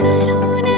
करून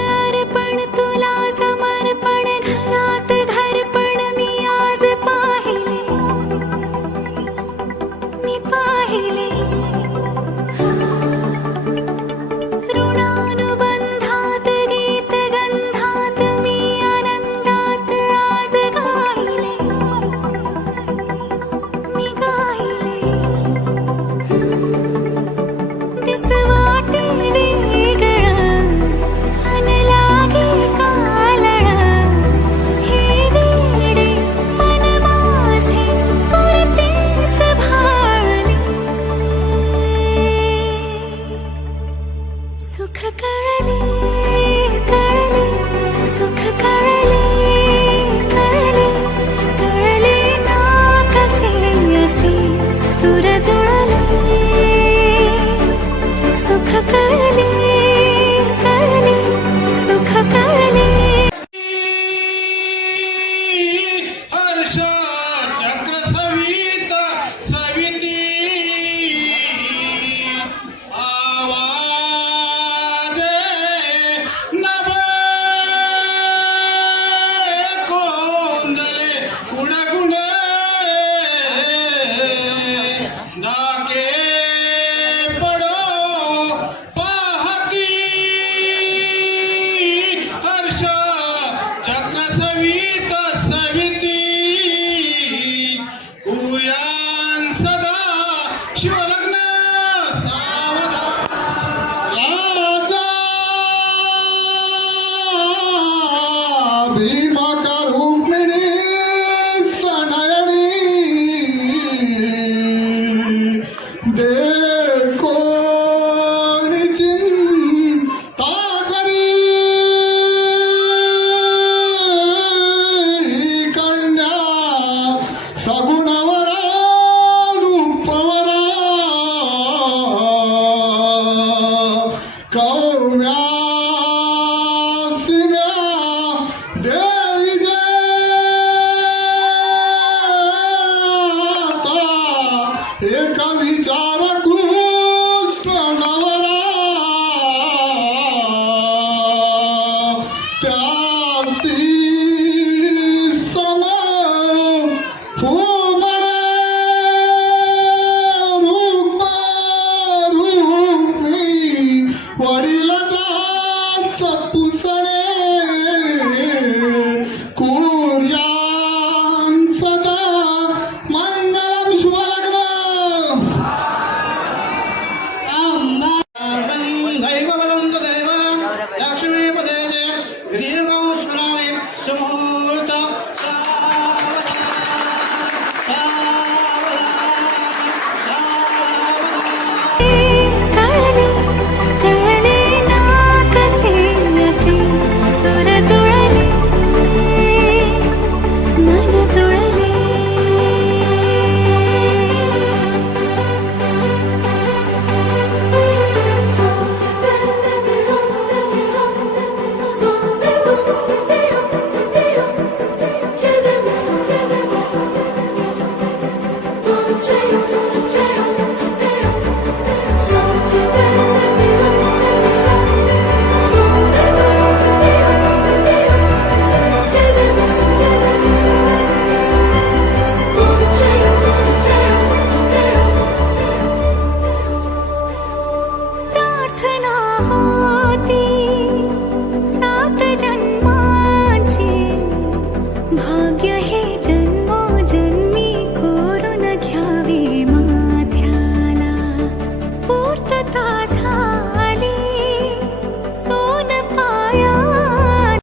God.